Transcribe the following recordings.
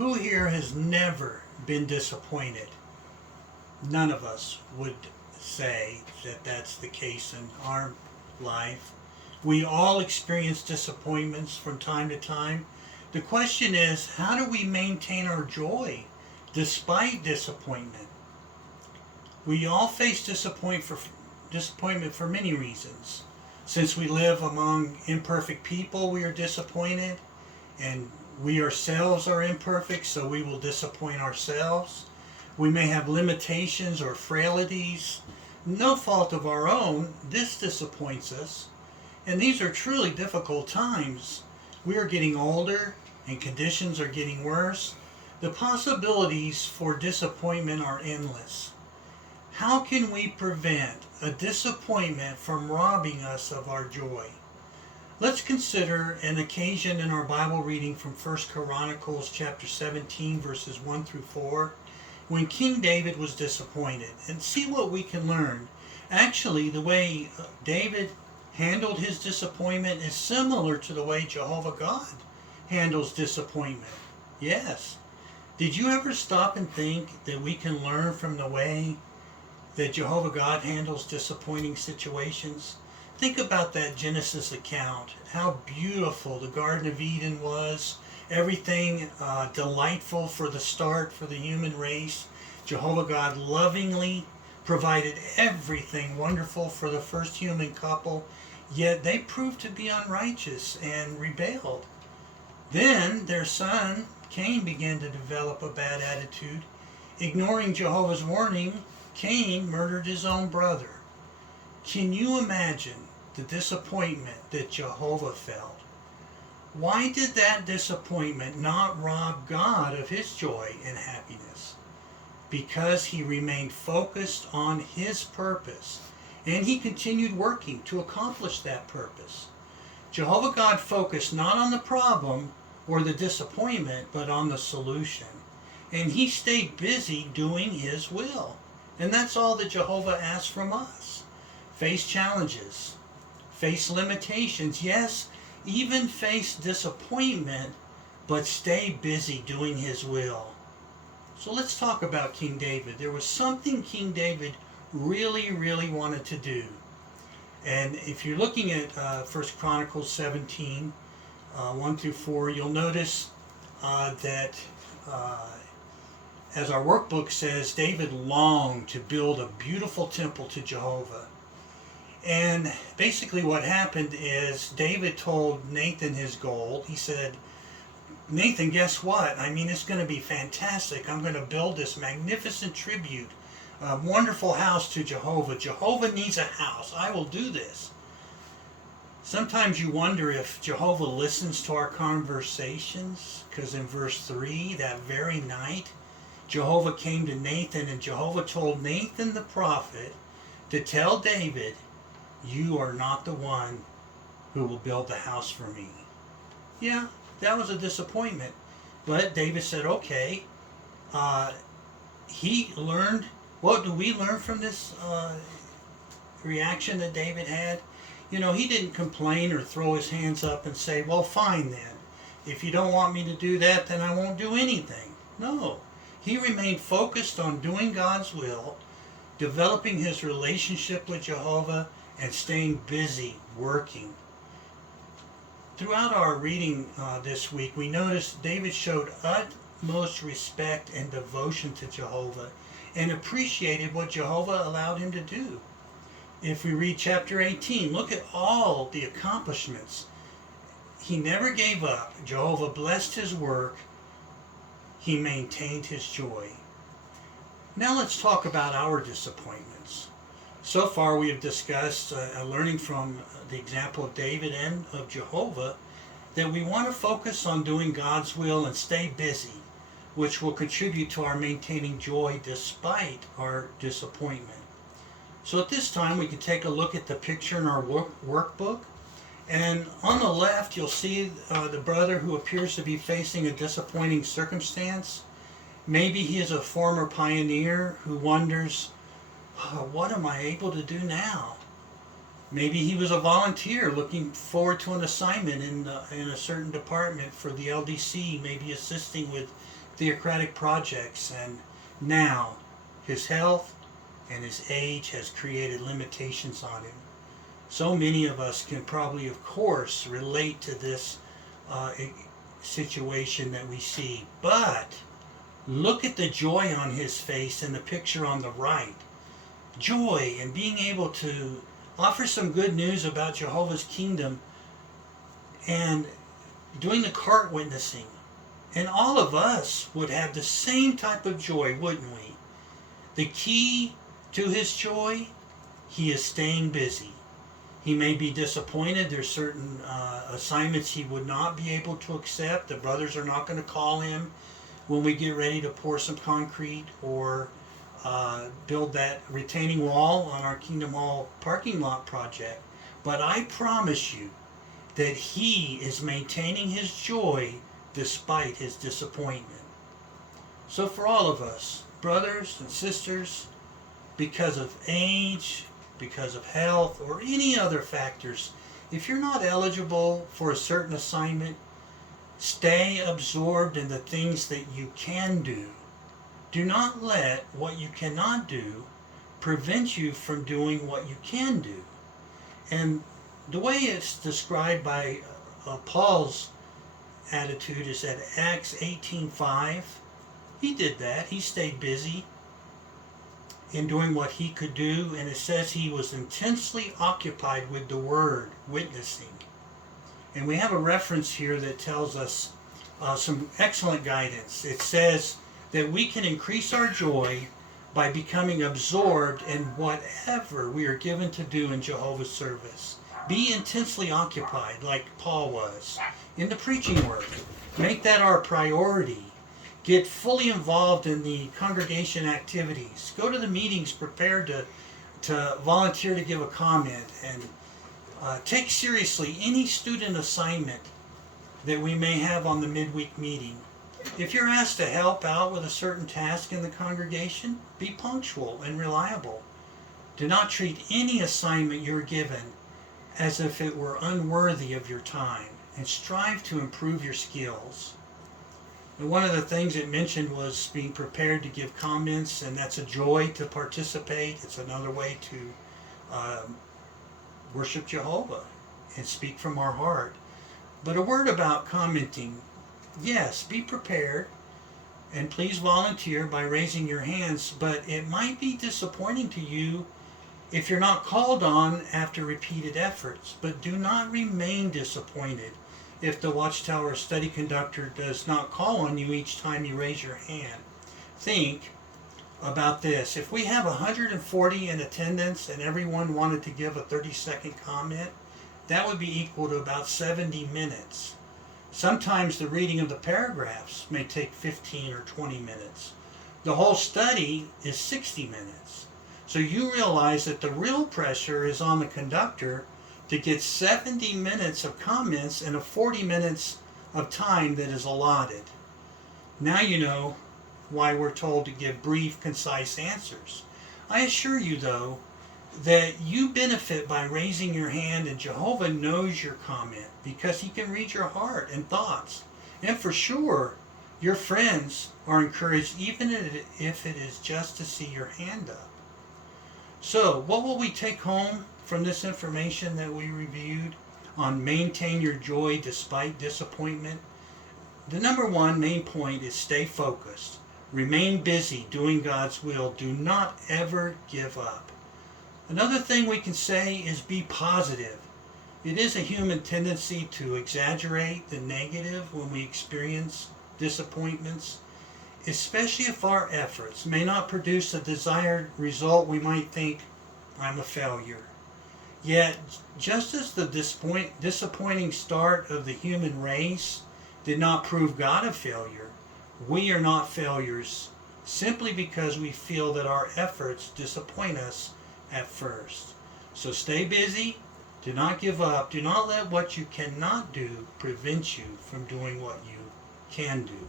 Who here has never been disappointed? None of us would say that that's the case in our life. We all experience disappointments from time to time. The question is, how do we maintain our joy despite disappointment? We all face disappointment for many reasons. Since we live among imperfect people, we are disappointed, and we ourselves are imperfect, so we will disappoint ourselves. We may have limitations or frailties, no fault of our own. This disappoints us, and these are truly difficult times. We are getting older, and conditions are getting worse. The possibilities for disappointment are endless. How can we prevent a disappointment from robbing us of our joy? Let's consider an occasion in our Bible reading from 1 Chronicles chapter 17 verses 1 through 4 when King David was disappointed, and see what we can learn. Actually, the way David handled his disappointment is similar to the way Jehovah God handles disappointment. Yes. Did you ever stop and think that we can learn from the way that Jehovah God handles disappointing situations? Think about that Genesis account, how beautiful the Garden of Eden was, everything delightful for the start for the human race. Jehovah God lovingly provided everything wonderful for the first human couple, yet they proved to be unrighteous and rebelled. Then their son, Cain, began to develop a bad attitude. Ignoring Jehovah's warning, Cain murdered his own brother. Can you imagine the disappointment that Jehovah felt? Why did that disappointment not rob God of his joy and happiness? Because he remained focused on his purpose, and he continued working to accomplish that purpose. Jehovah God focused not on the problem or the disappointment, but on the solution. And he stayed busy doing his will. And that's all that Jehovah asks from us. Face challenges, face limitations, yes, even face disappointment, but stay busy doing his will. So let's talk about King David. There was something King David really, really wanted to do. And if you're looking at 1 Chronicles 17, 1 through 4, you'll notice that as our workbook says, David longed to build a beautiful temple to Jehovah. And basically what happened is David told Nathan his goal. He said, Nathan, guess what? I mean, it's going to be fantastic. I'm going to build this magnificent tribute, a wonderful house to Jehovah. Jehovah needs a house. I will do this. Sometimes you wonder if Jehovah listens to our conversations, because in verse 3, that very night, Jehovah came to Nathan, and Jehovah told Nathan the prophet to tell David, you are not the one who will build the house for me. Yeah, that was a disappointment. But David said, okay. He learned, what do we learn from this reaction that David had? You know, he didn't complain or throw his hands up and say, well, fine then. If you don't want me to do that, then I won't do anything. No. He remained focused on doing God's will, developing his relationship with Jehovah, and staying busy working. Throughout our reading this week, we noticed David showed utmost respect and devotion to Jehovah and appreciated what Jehovah allowed him to do. If we read chapter 18, look at all the accomplishments. He never gave up. Jehovah blessed his work. He maintained his joy. Now let's talk about our disappointments. So far we have discussed, learning from the example of David and of Jehovah, that we want to focus on doing God's will and stay busy, which will contribute to our maintaining joy despite our disappointment. So at this time we can take a look at the picture in our workbook. And on the left you'll see the brother who appears to be facing a disappointing circumstance. Maybe he is a former pioneer who wonders, what am I able to do now? Maybe he was a volunteer looking forward to an assignment in a certain department for the LDC, maybe assisting with theocratic projects, and now his health and his age has created limitations on him. So many of us can probably, of course, relate to this situation that we see. But look at the joy on his face in the picture on the right. Joy in being able to offer some good news about Jehovah's kingdom and doing the cart witnessing. And all of us would have the same type of joy, wouldn't we? The key to his joy, he is staying busy. He may be disappointed. There's certain assignments he would not be able to accept. The brothers are not going to call him when we get ready to pour some concrete or build that retaining wall on our Kingdom Hall parking lot project. But I promise you that he is maintaining his joy despite his disappointment. So for all of us, brothers and sisters, because of age, because of health, or any other factors, if you're not eligible for a certain assignment, stay absorbed in the things that you can do. Do not let what you cannot do prevent you from doing what you can do. And the way it's described by Paul's attitude is at Acts 18:5. He did that. He stayed busy in doing what he could do, and it says he was intensely occupied with the word, witnessing. And we have a reference here that tells us some excellent guidance. It says that we can increase our joy by becoming absorbed in whatever we are given to do in Jehovah's service. Be intensely occupied like Paul was in the preaching work. Make that our priority. Get fully involved in the congregation activities. Go to the meetings prepared to volunteer to give a comment, and take seriously any student assignment that we may have on the midweek meeting. If you're asked to help out with a certain task in the congregation, be punctual and reliable. Do not treat any assignment you're given as if it were unworthy of your time, and strive to improve your skills. And one of the things it mentioned was being prepared to give comments, and that's a joy to participate. It's another way to worship Jehovah and speak from our heart. But a word about commenting. Yes, be prepared, and please volunteer by raising your hands, but it might be disappointing to you if you're not called on after repeated efforts. But do not remain disappointed if the Watchtower study conductor does not call on you each time you raise your hand. Think about this. If we have 140 in attendance and everyone wanted to give a 30-second comment, that would be equal to about 70 minutes. Sometimes the reading of the paragraphs may take 15 or 20 minutes. The whole study is 60 minutes. So you realize that the real pressure is on the conductor to get 70 minutes of comments in a 40 minutes of time that is allotted. Now you know why we're told to give brief, concise answers. I assure you, though, that you benefit by raising your hand, and Jehovah knows your comment because he can read your heart and thoughts. And for sure, your friends are encouraged even if it is just to see your hand up. So, what will we take home from this information that we reviewed on maintain your joy despite disappointment? The number one main point is stay focused. Remain busy doing God's will. Do not ever give up. Another thing we can say is be positive. It is a human tendency to exaggerate the negative when we experience disappointments, especially if our efforts may not produce a desired result. We might think, I'm a failure. Yet, just as the disappointing start of the human race did not prove God a failure, we are not failures simply because we feel that our efforts disappoint us at first. So stay busy. Do not give up. Do not let what you cannot do prevent you from doing what you can do.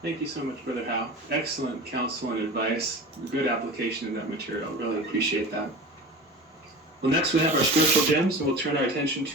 Thank you so much, Brother Howe. Excellent counsel and advice. Good application of that material. Really appreciate that. Well, next we have our spiritual gems, and we'll turn our attention to